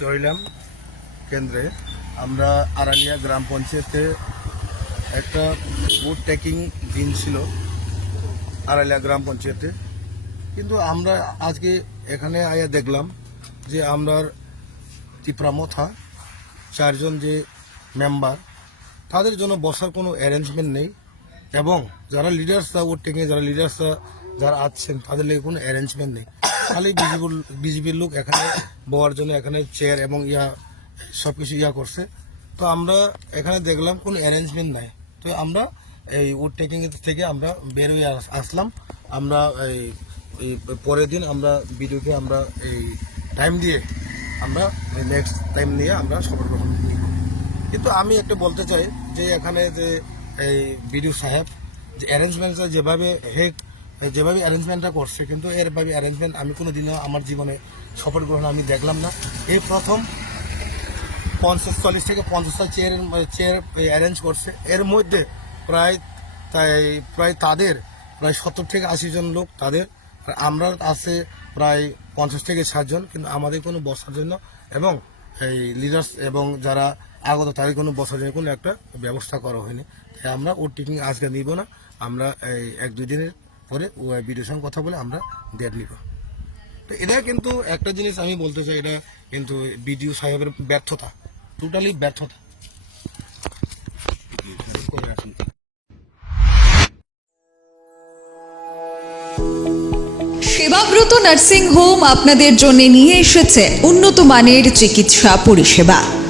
চরিলাম কেন্দ্রে। আমরা আড়ালিয়া গ্রাম পঞ্চায়েতে একটা বুট টেকিং দিন ছিল আড়ালিয়া গ্রাম পঞ্চায়েতে। কিন্তু আমরা আজকে এখানে আয়া দেখলাম যে আমরা তিপ্রামথা চারজন যে মেম্বার, তাদের জন্য বসার কোনো অ্যারেঞ্জমেন্ট নেই এবং যারা লিডার্সরা ওর টেকে যারা লিডার্সরা যারা আছেন, তাদের লেগে কোনো অ্যারেঞ্জমেন্ট নেই। খালি বিজেপির বিজেপির লোক এখানে বওয়ার জন্য এখানে চেয়ার এবং ইয়া সব কিছু ইয়া করছে। তো আমরা এখানে দেখলাম কোনো অ্যারেঞ্জমেন্ট নাই। তো আমরা এই উড টেকিং থেকে আমরা আস- আসলাম। আমরা এই পরের দিন আমরা ভিডিওকে আমরা এই টাইম দিয়ে আমরা নেক্সট টাইম নিয়ে আমরা শপথ গ্রহণ কিন্তু আমি একটা বলতে চাই যে এখানে যে এই বিডিও সাহেব, যে অ্যারেঞ্জমেন্টটা যেভাবে হেক যেভাবে অ্যারেঞ্জমেন্টটা করছে, কিন্তু এরভাবে অ্যারেঞ্জমেন্ট আমি কোনো দিনও আমার জীবনে সফল গ্রহণ আমি দেখলাম না। এই প্রথম পঞ্চাশ চল্লিশ থেকে পঞ্চাশটা চেয়ার চেয়ার অ্যারেঞ্জ করছে। এর মধ্যে প্রায় তাই, প্রায় তাদের প্রায় সত্তর থেকে আশি জন লোক তাদের আমরা আছে প্রায় পঞ্চাশ থেকে ষাটজন কিন্তু আমাদের কোনো বসার জন্য এবং এই লিডার্স এবং যারা আগত তাদের কোনো বসার জন্য কোনো একটা ব্যবস্থা করা হয়নি। তাই আমরা ওর টিকিং আজকে নিব না। আমরা এই এক দুই দিনের পরে বিডিওর সঙ্গে কথা বলে আমরা ডেট নিব। তো এটা কিন্তু একটা জিনিস আমি বলতে চাই, এটা কিন্তু বিডিও সাহেবের ব্যর্থতা টোটালি ব্যর্থতা। সেবাব্রত নার্সিং হোম আপনাদের জন্য নিয়ে এসেছে উন্নত মানের চিকিৎসা পরিষেবা।